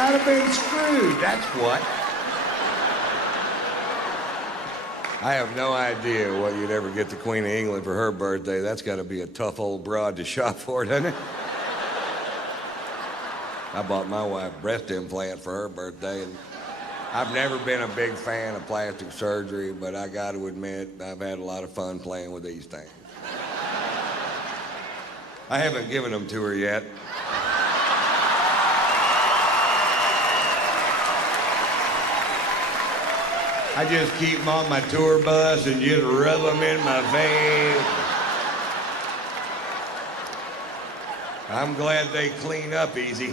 I'd have been screwed, that's what. I have no idea what you'd ever get the Queen of England for her birthday. That's got to be a tough old broad to shop for, doesn't it? I bought my wife a breast implant for her birthday, and I've never been a big fan of plastic surgery, but I got to admit, I've had a lot of fun playing with these things. I haven't given them to her yet. I just keep them on my tour bus and just rub them in my face. I'm glad they clean up easy.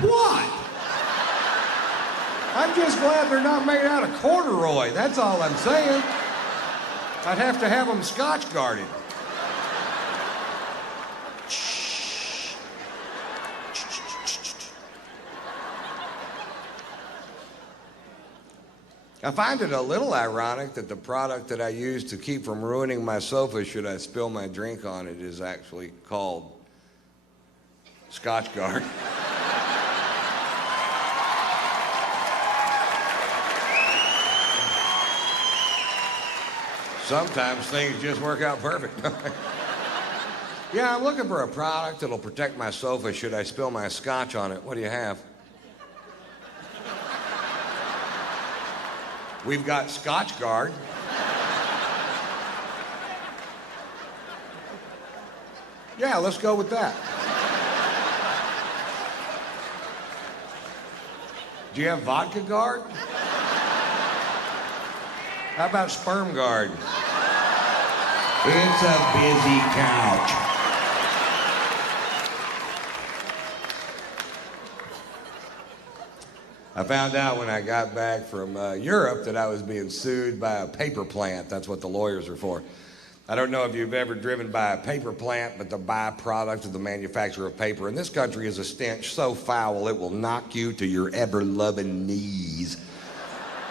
What? I'm just glad they're not made out of corduroy. That's all I'm saying. I'd have to have them Scotch guarded. I find it a little ironic that the product that I use to keep from ruining my sofa should I spill my drink on it is actually called Scotch Guard. Sometimes things just work out perfect. Yeah, I'm looking for a product that'll protect my sofa should I spill my scotch on it. What do you have? We've got Scotch Guard. Yeah, let's go with that. Do you have Vodka Guard? How about Sperm Guard? It's a busy couch. I found out when I got back from Europe that I was being sued by a paper plant. That's what the lawyers are for. I don't know if you've ever driven by a paper plant, but the byproduct of the manufacture of paper in this country is a stench so foul it will knock you to your ever-loving knees.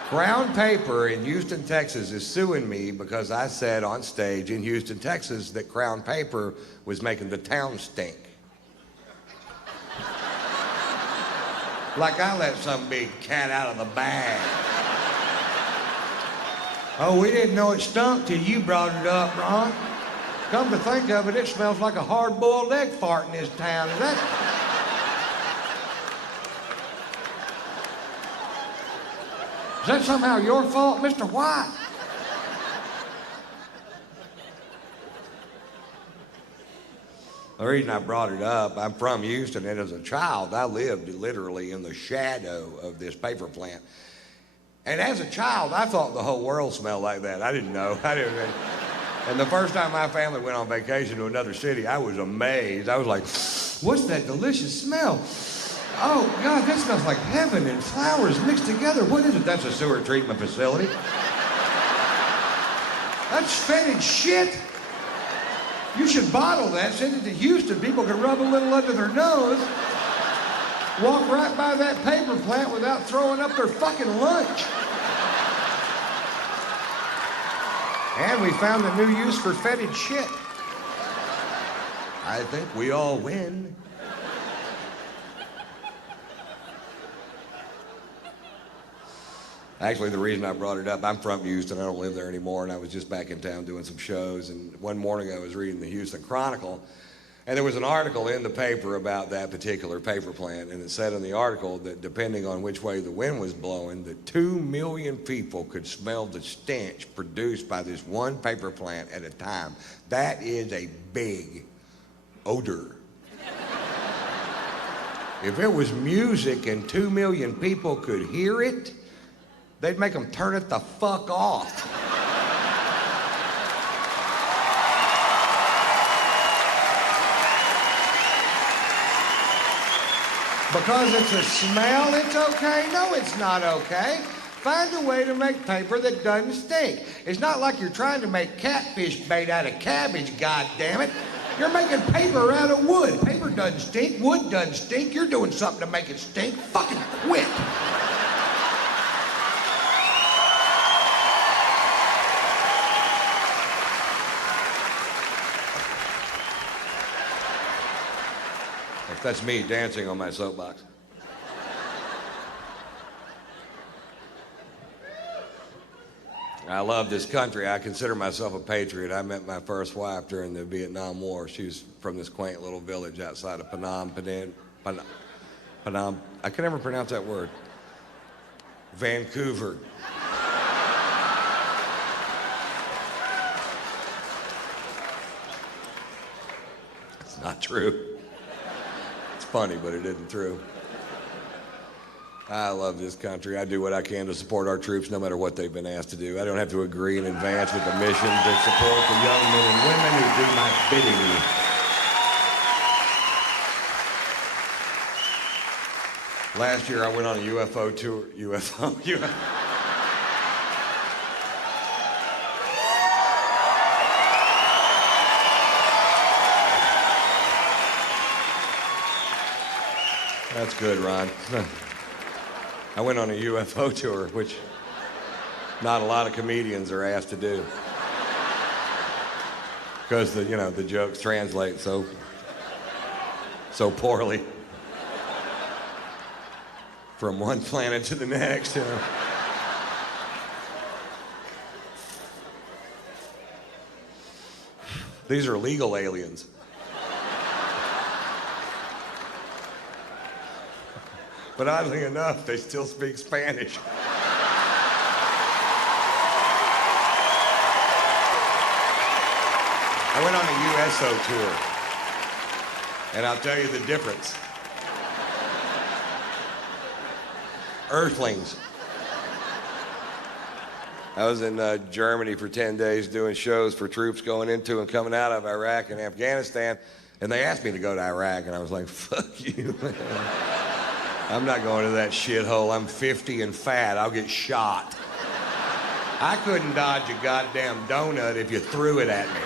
Crown Paper in Houston, Texas is suing me because I said on stage in Houston, Texas that Crown Paper was making the town stink. Like I let some big cat out of the bag. Oh, we didn't know it stunk till you brought it up, Ron. Come to think of it, it smells like a hard-boiled egg fart in this town. Is that somehow your fault, Mr. White? The reason I brought it up, I'm from Houston, and as a child, I lived literally in the shadow of this paper plant. And as a child, I thought the whole world smelled like that. I didn't know. And the first time my family went on vacation to another city, I was amazed. I was like, what's that delicious smell? Oh, God, that smells like heaven and flowers mixed together. What is it? That's a sewer treatment facility. That's fetid shit. You should bottle that, send it to Houston. People can rub a little under their nose, walk right by that paper plant without throwing up their fucking lunch. And we found a new use for fetid shit. I think we all win. Actually, the reason I brought it up, I'm from Houston, I don't live there anymore, and I was just back in town doing some shows, and one morning I was reading the Houston Chronicle, and there was an article in the paper about that particular paper plant, and it said in the article that depending on which way the wind was blowing, that 2 million people could smell the stench produced by this one paper plant at a time. That is a big odor. If it was music and 2 million people could hear it, they'd make them turn it the fuck off. Because it's a smell, it's okay? No, it's not okay. Find a way to make paper that doesn't stink. It's not like you're trying to make catfish bait out of cabbage, goddammit. You're making paper out of wood. Paper doesn't stink, wood doesn't stink. You're doing something to make it stink. Fucking quit. That's me dancing on my soapbox. I love this country. I consider myself a patriot. I met my first wife during the Vietnam War. She was from this quaint little village outside of Phnom Penh. I can never pronounce that word. Vancouver. It's not true. It's funny, but it isn't true. I love this country. I do what I can to support our troops no matter what they've been asked to do. I don't have to agree in advance with the mission to support the young men and women who do my bidding. Last year I went on a UFO tour. UFO. That's good, Ron. I went on a UFO tour, which not a lot of comedians are asked to do. Because the jokes translate so poorly from one planet to the next. These are legal aliens. But oddly enough, they still speak Spanish. I went on a USO tour, and I'll tell you the difference. Earthlings. I was in Germany for 10 days doing shows for troops going into and coming out of Iraq and Afghanistan, and they asked me to go to Iraq, and I was like, fuck you. I'm not going to that shithole. I'm 50 and fat. I'll get shot. I couldn't dodge a goddamn donut if you threw it at me.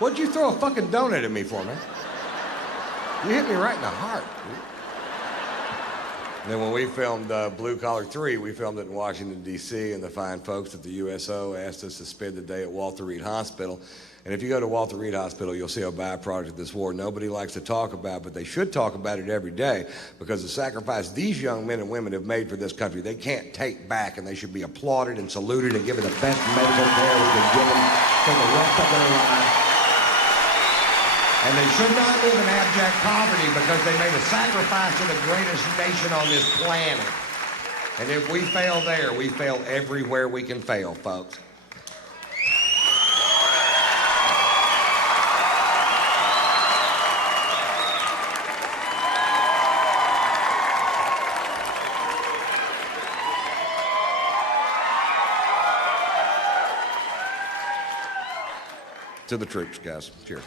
What'd you throw a fucking donut at me for, man? You hit me right in the heart, dude. And then when we filmed Blue Collar 3, we filmed it in Washington, D.C., and the fine folks at the USO asked us to spend the day at Walter Reed Hospital. And if you go to Walter Reed Hospital, you'll see a byproduct of this war nobody likes to talk about, but they should talk about it every day, because the sacrifice these young men and women have made for this country, they can't take back, and they should be applauded and saluted and given the best medical care we can give them for the rest of their lives. And they should not live in abject poverty because they made a sacrifice to the greatest nation on this planet. And if we fail there, we fail everywhere we can fail, folks. To the troops, guys. Cheers.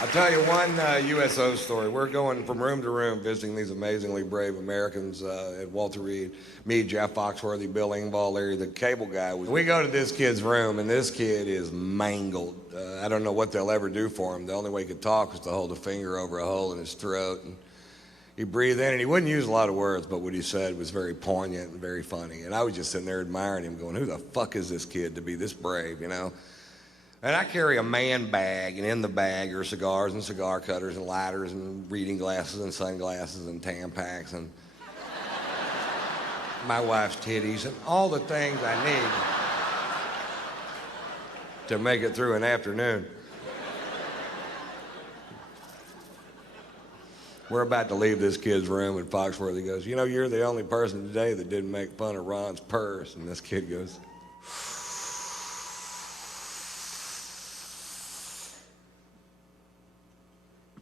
I'll tell you one USO story. We're going from room to room visiting these amazingly brave Americans at Walter Reed. Me, Jeff Foxworthy, Bill Engvall, Larry the cable guy. We go to this kid's room, and this kid is mangled. I don't know what they'll ever do for him. The only way he could talk was to hold a finger over a hole in his throat. And he breathed in, and he wouldn't use a lot of words, but what he said was very poignant and very funny. And I was just sitting there admiring him, going, who the fuck is this kid to be this brave, you know? And I carry a man bag, and in the bag are cigars and cigar cutters and lighters and reading glasses and sunglasses and Tampax and my wife's titties and all the things I need to make it through an afternoon. We're about to leave this kid's room, and Foxworthy goes, you know, you're the only person today that didn't make fun of Ron's purse. And this kid goes,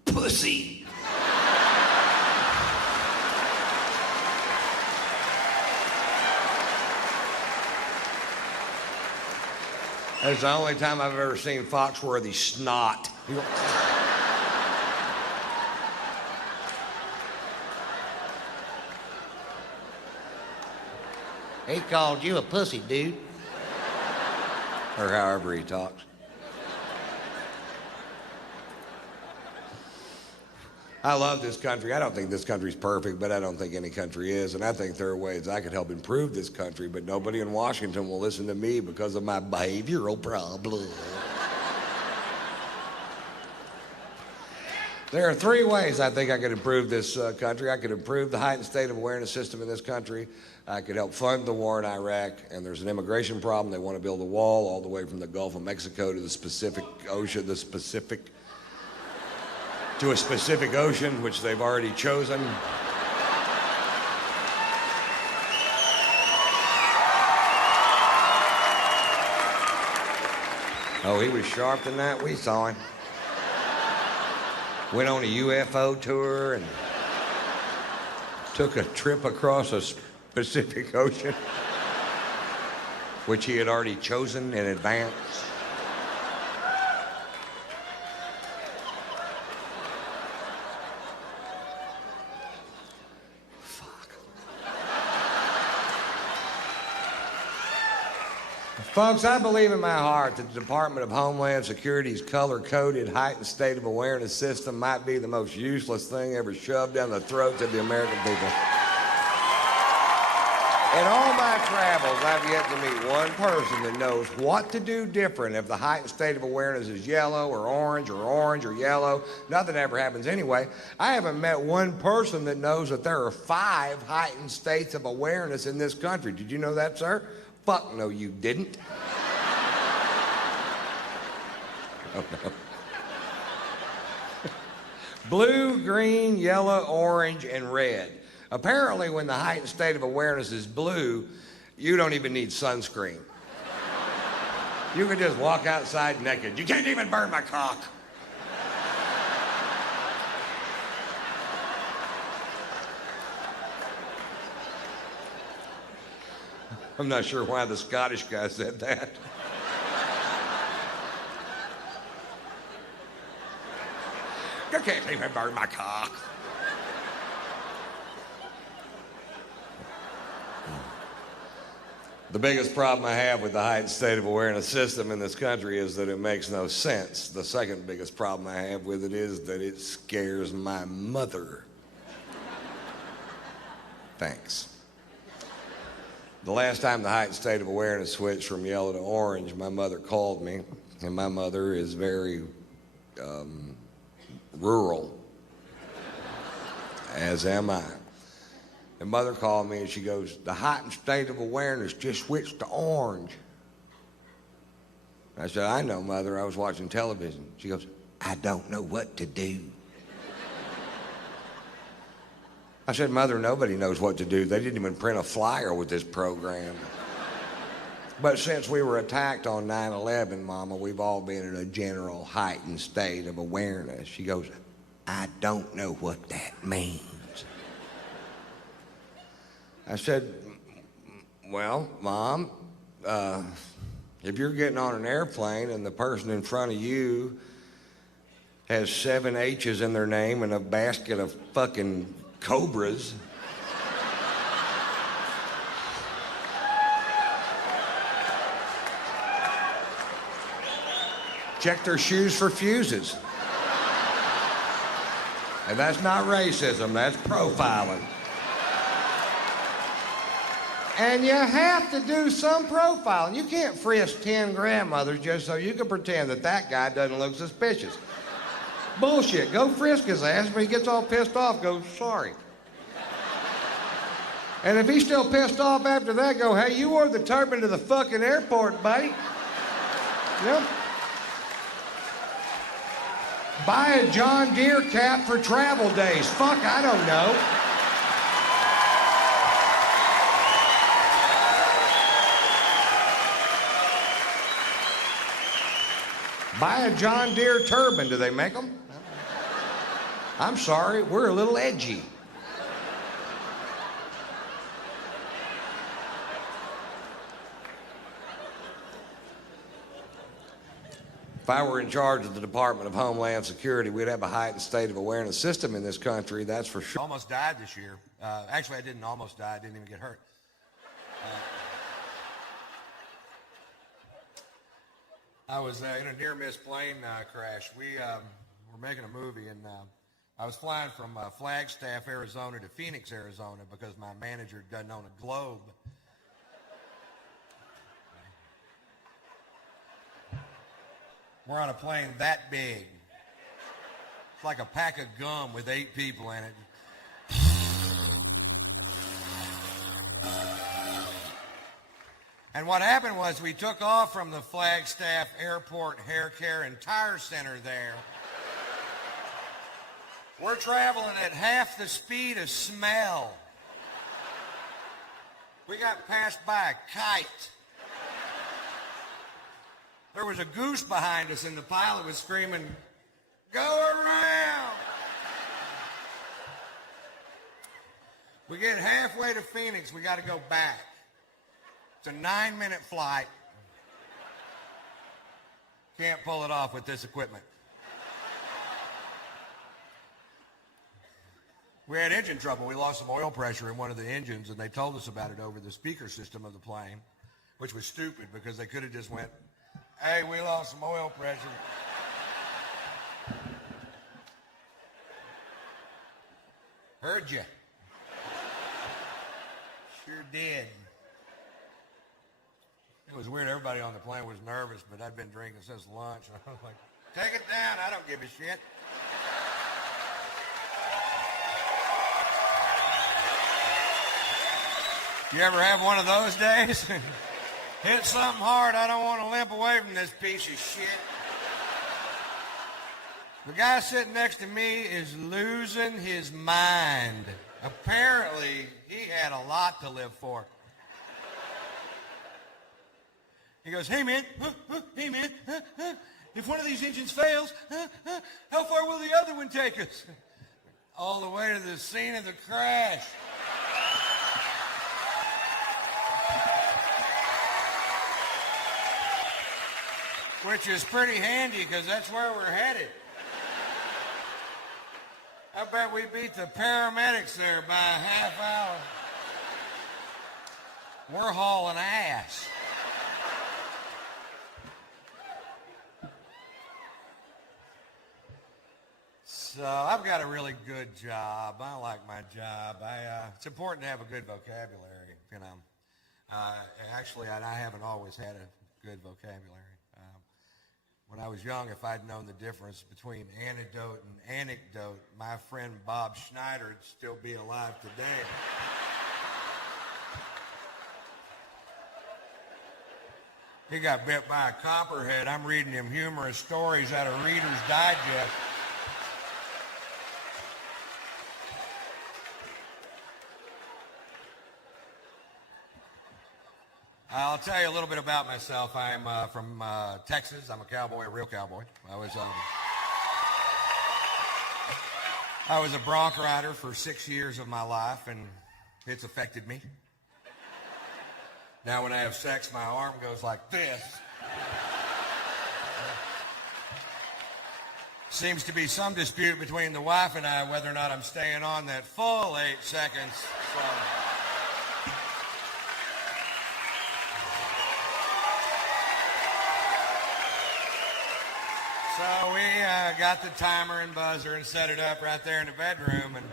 pussy. That's the only time I've ever seen Foxworthy snot. He called you a pussy, dude. Or however he talks. I love this country. I don't think this country's perfect, but I don't think any country is. And I think there are ways I could help improve this country, but nobody in Washington will listen to me because of my behavioral problem. There are three ways I think I could improve this country. I could improve the heightened state of awareness system in this country. I could help fund the war in Iraq. And there's an immigration problem. They want to build a wall all the way from the Gulf of Mexico to the Pacific Ocean, to a specific ocean, which they've already chosen. Oh, he was sharp than that. We saw him. Went on a UFO tour and took a trip across a Pacific Ocean, which he had already chosen in advance. Folks, I believe in my heart that the Department of Homeland Security's color-coded heightened state of awareness system might be the most useless thing ever shoved down the throats of the American people. In all my travels, I've yet to meet one person that knows what to do different if the heightened state of awareness is yellow or orange or yellow. Nothing ever happens anyway. I haven't met one person that knows that there are 5 heightened states of awareness in this country. Did you know that, sir? Fuck no, you didn't. Oh, no. Blue, green, yellow, orange, and red. Apparently, when the heightened state of awareness is blue, you don't even need sunscreen. You can just walk outside naked. You can't even burn my cock. I'm not sure why the Scottish guy said that. You can't even burn my cock. The biggest problem I have with the heightened state of awareness system in this country is that it makes no sense. The second biggest problem I have with it is that it scares my mother. Thanks. The last time the heightened state of awareness switched from yellow to orange, my mother called me, and my mother is very rural, as am I. And mother called me and she goes, the heightened state of awareness just switched to orange. I said, I know, Mother, I was watching television. She goes, I don't know what to do. I said, Mother, nobody knows what to do. They didn't even print a flyer with this program. But since we were attacked on 9/11, Mama, we've all been in a general heightened state of awareness. She goes, I don't know what that means. I said, well, Mom, if you're getting on an airplane and the person in front of you has 7 H's in their name and a basket of fucking cobras, check their shoes for fuses. And that's not racism, that's profiling. And you have to do some profiling. You can't frisk 10 grandmothers just so you can pretend that that guy doesn't look suspicious. Bullshit. Go frisk his ass. When he gets all pissed off, go, sorry. And if he's still pissed off after that, go, hey, you wore the turban to the fucking airport, buddy. Yep. Buy a John Deere cap for travel days. Fuck, I don't know. Buy a John Deere turban. Do they make them? I'm sorry, we're a little edgy. If I were in charge of the Department of Homeland Security, we'd have a heightened state of awareness system in this country, that's for sure. Almost died this year. Actually, I didn't almost die. I didn't even get hurt. I was in a near-miss plane crash. We were making a movie, and I was flying from Flagstaff, Arizona to Phoenix, Arizona because my manager doesn't own a Globe. We're on a plane that big. It's like a pack of gum with 8 people in it. And what happened was we took off from the Flagstaff Airport Hair Care and Tire Center there. We're traveling at half the speed of smell. We got passed by a kite. There was a goose behind us and the pilot was screaming, "Go around!" We get halfway to Phoenix, we got to go back. It's a 9-minute flight. Can't pull it off with this equipment. We had engine trouble. We lost some oil pressure in one of the engines, and they told us about it over the speaker system of the plane, which was stupid because they could have just went, "Hey, we lost some oil pressure." Heard you. Sure did. It was weird. Everybody on the plane was nervous, but I'd been drinking since lunch. And I was like, "Take it down. I don't give a shit." You ever have one of those days? Hit something hard. I don't want to limp away from this piece of shit. The guy sitting next to me is losing his mind. Apparently, he had a lot to live for. He goes, "Hey, man, hey, man, if one of these engines fails, how far will the other one take us?" "All the way to the scene of the crash." Which is pretty handy because that's where we're headed. I bet we beat the paramedics there by a half hour. We're hauling ass. So I've got a really good job. I like my job. It's important to have a good vocabulary, you know. Actually, I haven't always had a good vocabulary. When I was young, if I'd known the difference between antidote and anecdote, my friend Bob Schneider would still be alive today. He got bit by a copperhead. I'm reading him humorous stories out of Reader's Digest. I'll tell you a little bit about myself. I'm from Texas. I'm a cowboy, a real cowboy. I was a bronc rider for 6 years of my life, and it's affected me. Now when I have sex, my arm goes like this. Seems to be some dispute between the wife and I whether or not I'm staying on that full 8 seconds. So we got the timer and buzzer and set it up right there in the bedroom, and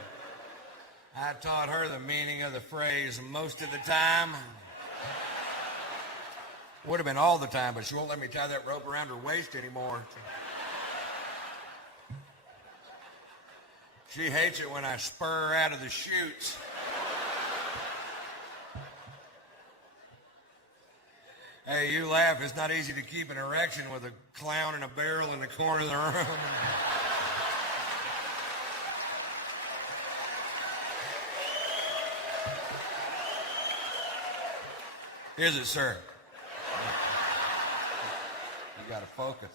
I taught her the meaning of the phrase most of the time. Would have been all the time, but she won't let me tie that rope around her waist anymore. She hates it when I spur her out of the chutes. Hey, you laugh. It's not easy to keep an erection with a clown and a barrel in the corner of the room. Is it, sir? You got to focus.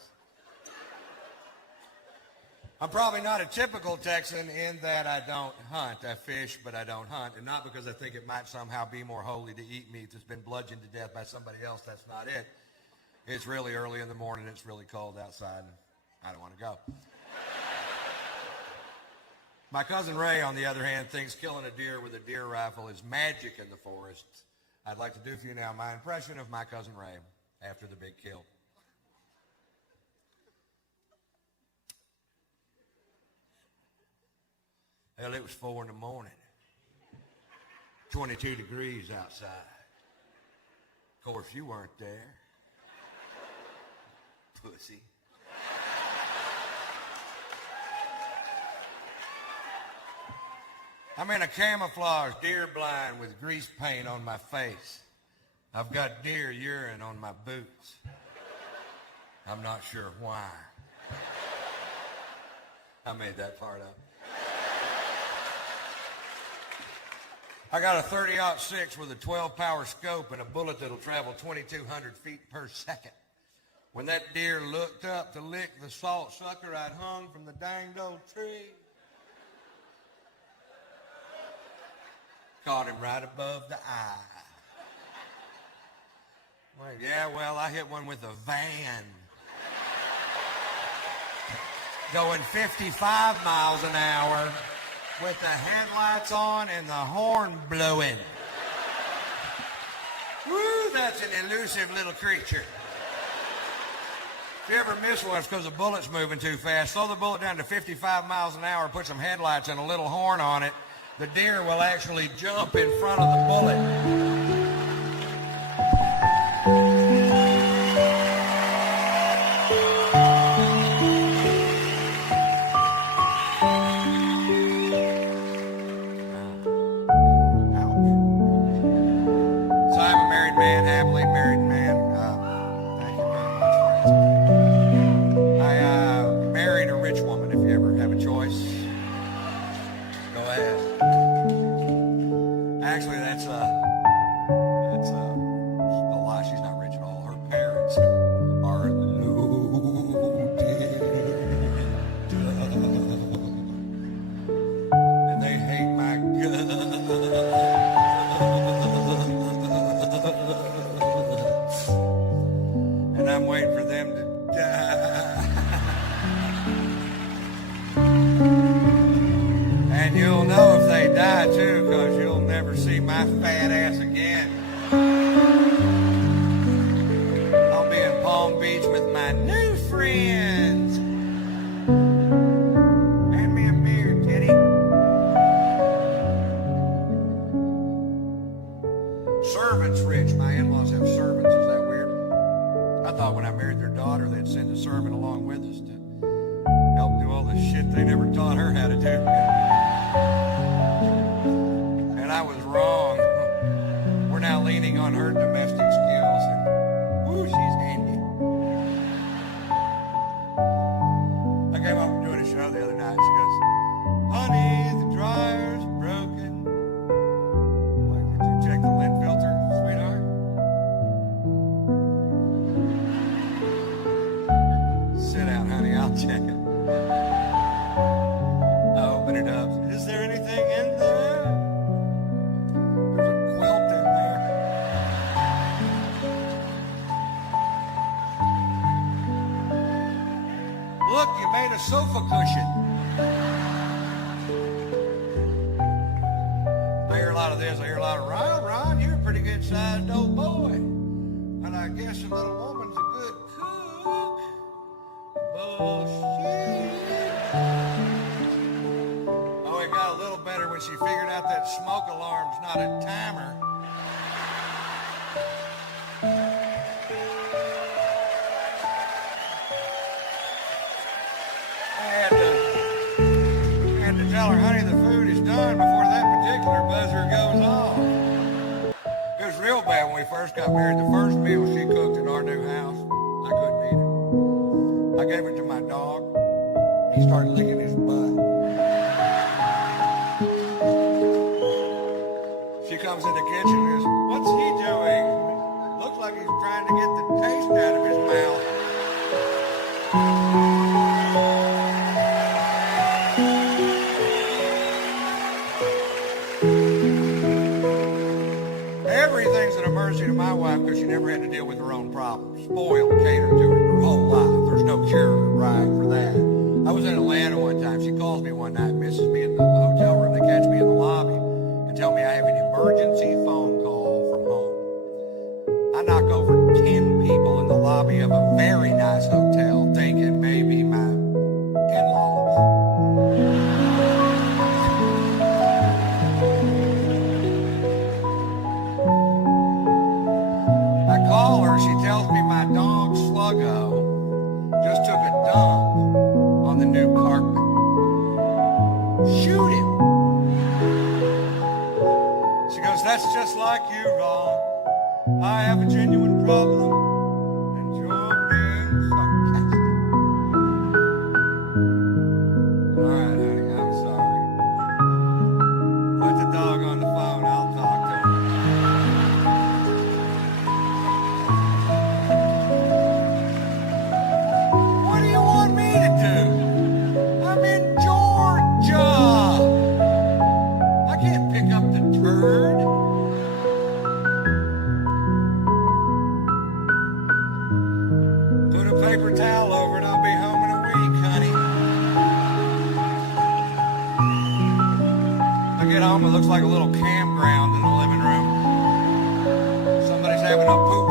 I'm probably not a typical Texan in that I don't hunt. I fish, but I don't hunt. And not because I think it might somehow be more holy to eat meat that's been bludgeoned to death by somebody else. That's not it. It's really early in the morning. It's really cold outside, and I don't want to go. My cousin Ray, on the other hand, thinks killing a deer with a deer rifle is magic in the forest. I'd like to do for you now my impression of my cousin Ray after the big kill. Hell, it was 4 in the morning. 22 degrees outside. Of course, you weren't there. Pussy. I'm in a camouflage deer blind with grease paint on my face. I've got deer urine on my boots. I'm not sure why. I made that part up. I got a 30-06 with a 12-power scope and a bullet that'll travel 2,200 feet per second. When that deer looked up to lick the salt sucker I'd hung from the danged old tree, caught him right above the eye. Well, yeah, well, I hit one with a van. Going 55 miles an hour with the headlights on and the horn blowing. Woo, that's an elusive little creature. If you ever miss one, it's because the bullet's moving too fast. Slow the bullet down to 55 miles an hour, put some headlights and a little horn on it. The deer will actually jump in front of the bullet. Sofa cushion. I hear a lot of this. I hear a lot of, Ron, you're a pretty good sized old boy. And I guess a little woman's a good cook. Bullshit. Oh, it got a little better when she figured out that smoke alarm's not a timer. Tell her, honey, the food is done before that particular buzzer goes off. It was real bad when we first got married. The first meal she cooked in our new house, I couldn't eat it. I gave it to my dog. He started licking his butt. She comes in the kitchen and goes, what's he doing? Looks like he's trying to get the taste out of his mouth. Everything's an emergency to my wife because she never had to deal with her own problems. Spoiled, catered to her whole life. There's no cure right for that. I was in Atlanta one time. She calls me one night, misses me in the hotel room. They catch me in the lobby and tell me I have an emergency phone call from home. I knock over 10 people in the lobby of a very nice hotel thinking maybe my in-laws. just like you wrong. I have a genuine problem, and you're being sarcastic. All right, honey, I'm sorry. Put the dog on the phone. I'll talk to him. What do you want me to do? I'm in Georgia. I can't pick up the turd. Put a paper towel over it. I'll be home in a week, honey. I get home, it looks like a little campground in the living room. Somebody's having a poop